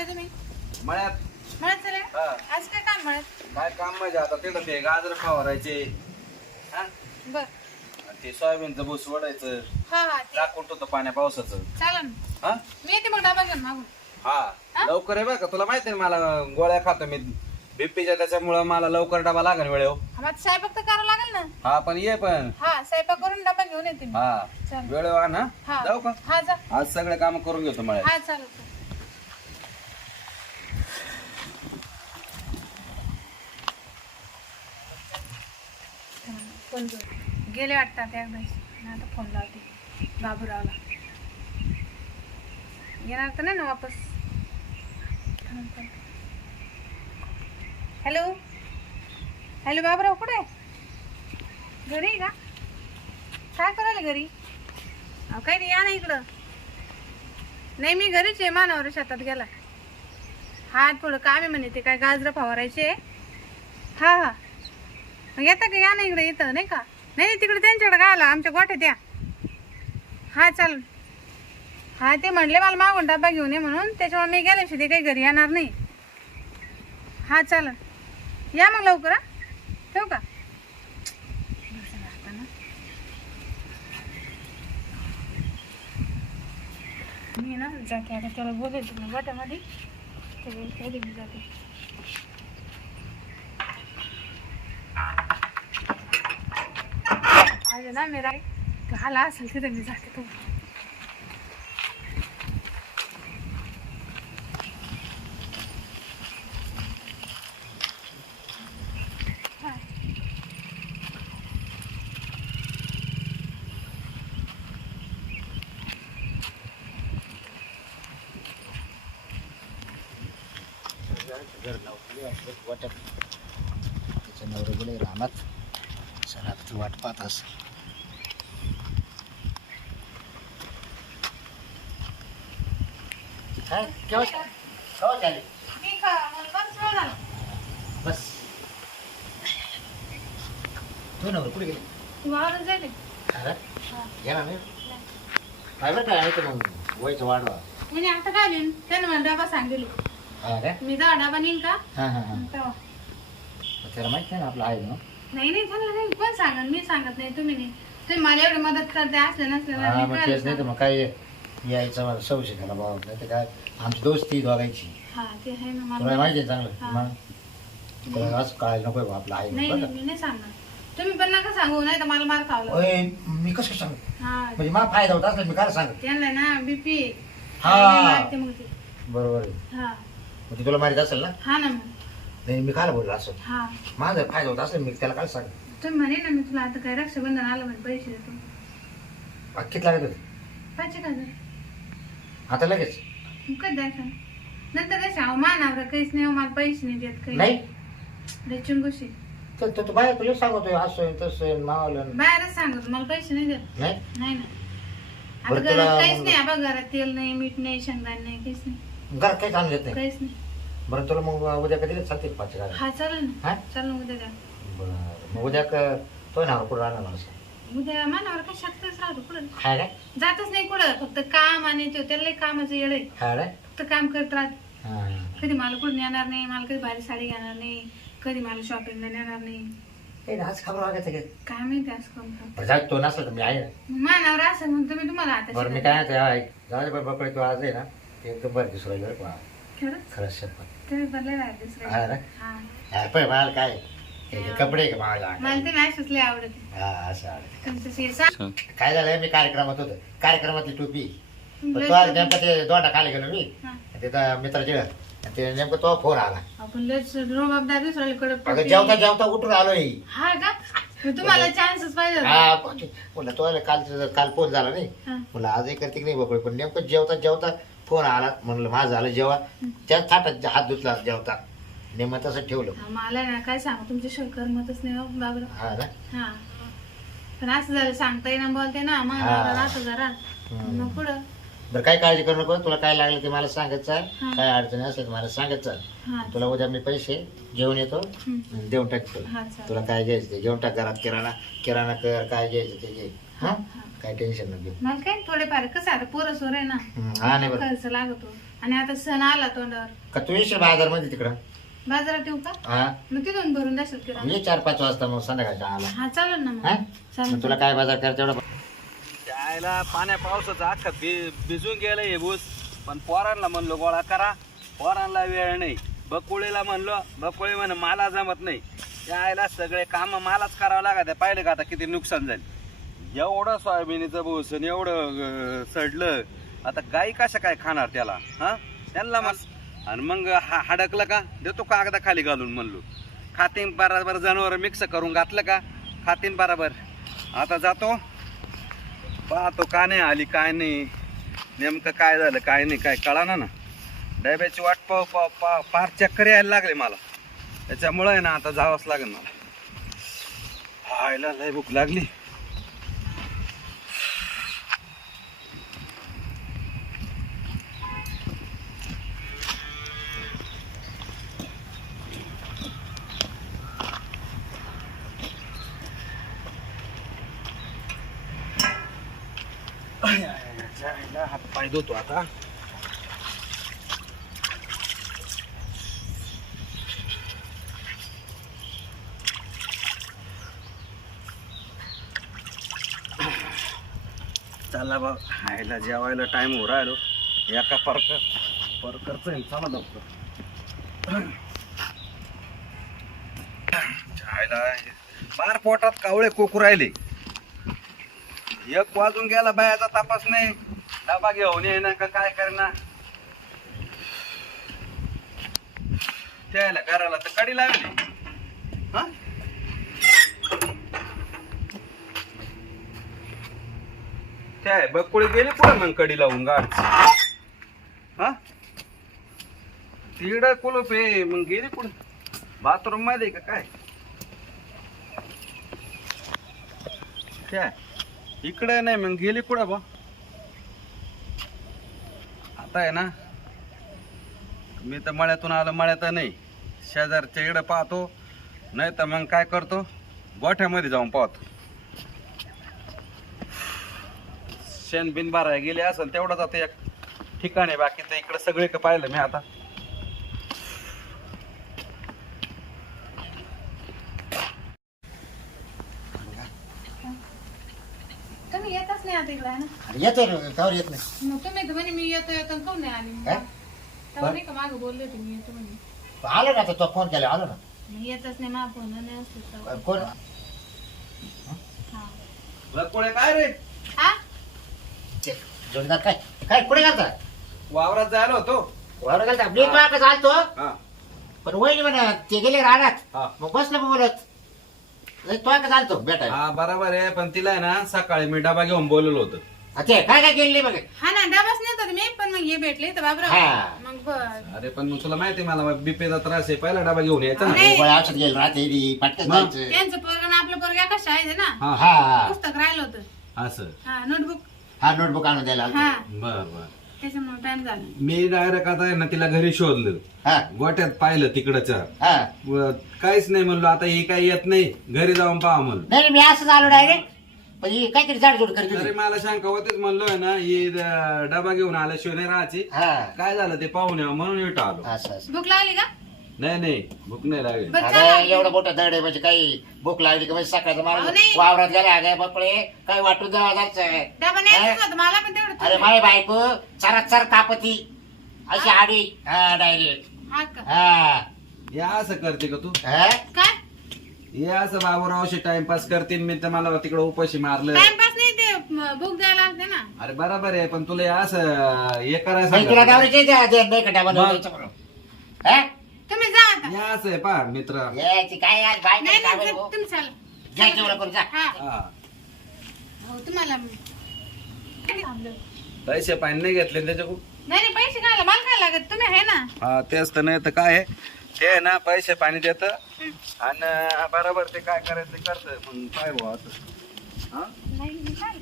चालले तुम्ही? मळ्यात. चालले हा. आज काय काम काय काम म्हणजे आता तिथं ते गाजर फवारायचे. हा? बर. आणि ते सोयाबीनचं भूस ओढायचं. हा हा ते. टाकून होतं पाण्या पावसाचं. चालेल ना हा? मी येते मग डबा घेऊन मागून. हा? लवकर आहे बरं का. तुला माहिती आहे ना मला गोळ्या खातो मी. बीपीच्या त्याच्यामुळं मला लवकर डबा लागेल वेळेव हा, मग स्वयंपाक तर करावं लागेल ना. हा पण ये पण. हा स्वयंपाक करून डबा घेऊन येते मी. हा. चालेल. वेळेव आण हा. हा. जाऊ का? हा जा. आज सगळे काम करून घेतो मळ्यात. हा चालेल चालेल. फोन करू. गेले वाटतात एकदा. आता फोन लावते. बाबूरावला. येणार तर नाही ना वापस? हॅलो? हॅलो बाबूराव कुठे घरी आहे का? काय करायला घरी? अहो काही नाही या ना इकडं. नाही मी घरीच आहे मानावर शेतात गेला. हा थोडं काम आहे म्हणे ते काय गाजरं फवारायचे? हा हा. येता का? या ना इकडे येतं नाही का? नाही तिकडे त्यांच्याकडे काय आला आमच्या गोठ्यात या. हा चाल. हा ते म्हणले मला मागून डब्बा घेऊन ये म्हणून. त्याच्यामुळे मी गेल्याशी ते काही घरी येणार नाही. हा चाल. या मग लवकर ठेवू का? मी ना जाते आता त्याला बोलायचं तुम्ही गोट्यामध्ये जाते. आज ना मी राई आला असेल तिथे मी जाते तो. त्याच्या नवरे गेले रानात सर वाट पाहत अस. केव्हा केव्हा झाली मी का मला बरंच वेळ झाला. बस. तू नवर कुठे गेली? तू वावरून जाईल अरे हा. येणार नाही काय बरं काय आहे तर मग वयचं वाढवा म्हणजे आता काय त्यानं मला डबा हा मी जा डबा नेईन का? हां हां हां. तेव्हा. त्याला माहीत नाही ना आपलं आहे ना नाही नाही त्यांना नाही कोण सांगत मी सांगत नाही तुम्ही नाही. तुम्ही मला एवढी मदत करते असले नसले ना, हा मी मग काय तेच नाही तर सांगू? मग काय यायचं मला सवशी त्याला भाव. नाही तर काय आमची दोस्ती दोघायची हा ते आहे ना तुला मला माहिती आहे चांगलं? हा. मग? तुला असं कळायला नको बा आपलं आहे नाही नाही, बरं मी नाही सांगणार. तुम्ही पण नका सांगू नाही तर मला मार ओय, मी कसं सांगू? हा. म्हणजे मला फायदा होत असला मी काय सांगत त्यांना ना बीपी हा. मग ते. बरोबर आहे. हा. म्हणजे तुला माहीत असेल ना? हा ना मग. नाही मी काय बोललो असं? हा. माझा फायदा होत असेल मी त्याला काय सांग? तुम्ही म्हणे ना मी तुला आता काय रक्षाबंधन आलं म्हणे पैसे देतो. किती लागत होते पाचशे का हजार आता लगेच. मग कधी द्यायचं नंतर कसे अहो मानावर काहीच नाही हो, मला पैसे नाही देत काही. नाही. लय चिंगुशी तर तो- तो बाहेर तुला सांगतोय असं आहे, तसं आहे, मावाला बाहेरच सांगत मला पैसे नाही देत. नाही? नाही ना आता बरं, घरात काहीच नाही बघ घरात तेल नाही मीठ नाही शेंगदाणे नाही काहीच नाही. घरात काही सांगत येत नाही. काहीच नाही. बरं तुला मग उद्या कधी चालते पाच गाड्या हा चालेल ना. हा? चालेल ना उद्या. द्या बरं मग उद्या क- तो ना कुठं राहणार असं उद्या मानावर काय शकतच राहतो कुठं? काय जातच नाही कुठं. फक्त काम आणि तो त्याला कामाचं येड आहे. काय फक्त काम करत राहत. हा. कधी मला कुठून येणार नाही मला कधी भारी साडी घेणार नाही कधी मला शॉपिंगला नेणार नाही. ए, आज खबर वागायचं काय काय माहिती असं कोण करतं. बरं, जाऊ दे, तो नसला तर मी आहे ना. मानावर असं म्हणतो मी तुम्हाला आता बरं मी काय म्हणते, हा, ऐक. जाऊ दे बाबा तो आज आहे ना ते एकदम बरं दिसू राहिलं बरं का. खरंच? खरंच शपथ. हा? हा. हा, पण मला काय? कपडे का मला आवडते. हा असं. तुमचं काय झालं मी कार्यक्रमात होतो. कार्यक्रमातली टोपी. पण तो आज नेमकं ते दोंडा खाली गेलो मी. हा. तिथं मित्राचे आणि ते नेमकं तो फोन आला. आपण अगं जेवता जेवता उठून आलोय. हा का? मग तुम्हाला चान्सच पाहिजे होता. हा म्हणलं तो काल काल फोन झाला नाही. हा. म्हणलं आज एक करते की नाही बघू. पण नेमकं जेवता जेवता फोन आला. म्हणलं माझं झालं जेव्हा त्या थाटात हात धुतला जेवता. नेमकं तसं ठेवलं. मला ना काय सांगू तुमच्याशिवाय करमतच नाही हो बाबर हा ना? हा. पण असं झालं सांगता येईना बोलते ना मग हा. राहतो जरा. हम्म. मग पुढं? बरं काय काळजी करू नको तुला काय लागलं ते मला सांगत चाल. हा. काय अडचणी असेल तर मला सांगत चाल. हा. तुला उद्या मी पैसे घेऊन येतो हम्म. आणि देऊन टाकतो हा चालेल. तुला काय घ्यायचं ते घेऊन टाक घरात किराणा किराणा कर काय घ्यायचं ते घे. हा हा? काय टेन्शन नको घेऊ. मला काय थोडेफार कसं आता पोरं सोर आहे ना हम्म, हा नाही बरं. खर्च लागतो. आणि आता सण आला तोंडावर. का तू येशील बाजारमध्ये तिकडं? बाजारात येऊ का? हा? मग तिथून भरून द्याल किराणा ये चार पाच वाजता मग संध्याकाळच्या आला. हा चालेल ना हा? मग चालेल तुला काय बाजार करायचं एवढं त्याला पाण्या पावसाचं अख्खं भिजून गेलं हे ऊस. पण पोरांना म्हणलो गोळा करा. पोरांना वेळ नाही. बकुळीला म्हणलो बकुळी म्हण मला जमत नाही. त्याला सगळे काम मलाच करावं लागत. पाहिले का आता किती नुकसान झाले? एवढं सोयाबीनीचं भूस आणि एवढं अं, सडलं. आता गाई कशा काय खाणार त्याला? हा? त्यांना मग आणि मग हा हडकलं का? देतो कागदा खाली घालून म्हणलो. खातीन बराबर जनावर मिक्स करून घातलं का? खातीन बराबर. आता जातो. पाहतो का नाही आली काय नाही. नेमकं काय झालं काय नाही काय कळा ना. डब्याची वाट पाव पाव पा पार चक्कर यायला लागले मला. त्याच्यामुळं आहे ना आता जावंच लागेल मला. व्हायला लय भूक लागली हात पाय धुतो आता. चला बा खायला जेवायला टाइम हो राहिलो. एका परकर परकरच आहे चला लवकर. खायला बार पोटात कावळे कोकू राहिले. एक वाजून गेला बायाचा तपास नाही. डबा घेऊन ये ना का काय करणार? त्याला घराला तर कडी लागली हा? काय बकुळी गेली पुढे मग कडी लावून गाड हा? तिकडं कुलूप आहे मग गेली कुठं? बाथरूममध्ये का काय? काय इकडे नाही मग गेली कुठं बा? आता आहे ना मी तर मळ्यातून आलो मळ्यात नाही. शेजारच्या इकडं पाहतो नाही तर मग काय करतो? गोठ्यामध्ये जाऊन पाहतो. शेण बिन बारा गेले असेल तेवढंच आता एक ठिकाण आहे बाकी तर इकडं सगळे पाहिलं मी आता तुम्ही येतच नाही आता इकडे आहे ना? अरे येतोय कावर येत नाही. मग तुम्ही तर म्हणे मी येतो येतो आणि काहून नाही आली? काय? तेव्हा नाही का मागं बोलले होते मी येतो म्हणे. आलो ना आता तो फोन केला आलो ना. मग येतच नाही मा फोन नाही असतो तेव्हा. कोण? हा. रकुळे काय रे? हा? ते जोडीदार काय? काय कुठे घालता वावरात जायला होतो. वर घालता मी हा. पण वहिनी म्हणा ते गेले राहण्यात हा. मग बसलं मग बोलत तो का चालतो बेटा. हा बरोबर आहे पण तिला आहे ना सकाळी मी डबा घेऊन बोलवलं होतं. काय काय केले बघ हा ना डबाच नाही मी पण मग हे भेटले तर बाबरा हा. मग बर अरे पण मग तुला माहिती आहे मला बीपीचा त्रास आहे पहिला डबा घेऊन यायचा ना. नाही. गोळ्या औषध गेलं राहते री, पटकन मग? जायचं. त्यांचं पोरग आणि आपलं पोरग एका शाळेत आहे ना. हा. हा हा. पुस्तक राहिलं होतं. असं. हा नोटबुक. हा नोटबुक आणून द्यायला. हा. बर बर. त्याच्यामुळे टाइम झाला. मी डायरेक्ट आता आहे ना तिला घरी शोधलं. हा. गोट्यात पाहिलं तिकडचं. हा. व काहीच नाही म्हणलो आता ही काही येत नाही. घरी जाऊन पहा म्हणलो. नाही नाही, मी असंच आलो डायरेक्ट पण ही काहीतरी जाडजोड करत तरी होती मला शंका होतीच म्हणलो आहे ना ही ड- डबा घेऊन आल्याशिवाय नाही राहायची. हा. काय झालं ते पाहून यावं म्हणून इथं आलो. असं असं. भूक लागली का? नाही नाही भूक नाही लागेल. बरं. एवढं मोठं दड आहे म्हणजे काही भूक लागली का म्हणजे सकाळचं अहो, माणूस नाही. वावरात गेला अगं बापळे काही वाटून जावं जायचं डबा नाही येत होता मला पण तेवढं अरे माय बायको चरा चर तापती. अशी आडी हा डायरेक्ट हा का? हा. असं करते का तू? हा? काय? हे असं बाबूरावशी टाइमपास करते मी तर मला तिकडे उपाशी मारलं. टाइमपास नाही ते म, भूक द्यायला लागते ना. अरे बरोबर आहे पण तुला हे असं हे करायचं नाही तुला द्या द्या, नाही का डबा मग? नवऱ्याचं म्हणून. हा? असं आहे पा मित्र. काय बाय नाही काय नाही बोलू? तुम्ही चाल. जा जेवढं करून जा. हा. हा. हो तुम्हाला नाही पैसे पाणी नाही घेतले त्याच्याकडून नाही पैसे खायला मला काय लागत? तुम्ही आहे ना? हा तेच तर नाही तर काय आहे? ते आहे ना पैसे पाणी देत आणि बरोबर ते काय करायचं ते करत. मग काय बुवा असं? हा? नाही मी काय